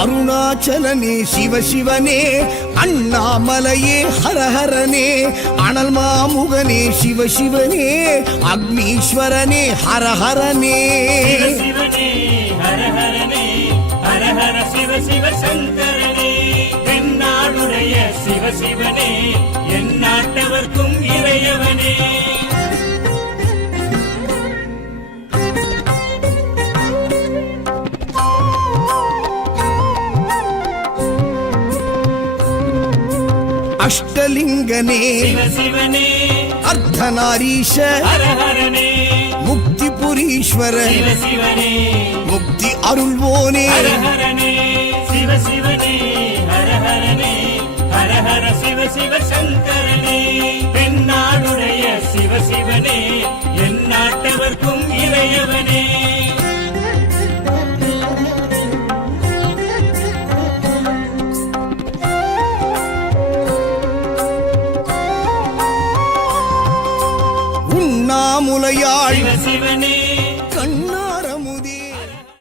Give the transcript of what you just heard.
அருணாச்சலனே சிவசிவனே, அண்ணாமலையே ஹரஹரனே, அனல் மாமுகனே சிவசிவனே, அக்னீஸ்வரனே ஹரஹரனே. சிவசிவனே ஹரஹரனே, ஹரஹர சிவ சிவ சங்கரனே, எந்நாடுடைய சிவசிவனே, எந்நாட்டவர்க்கும் இறையவனே. அஷ்டலிங்கனே சிவசிவனே, அர்த்தநாரீஷ ஹரஹரனே, முக்திபுரீஸ்வர சிவசிவனே, முக்தி அருள்வோனே. ஹரஹரனே சிவசிவனே, ஹரஹரனே, ஹரஹர சிவ சிவ சங்கரனே, எந்நாடுடைய சிவசிவனே, எந்நாட்டவர்க்கும் இறையவனே. உண்ணாமுலையாள் சிவசிவனே,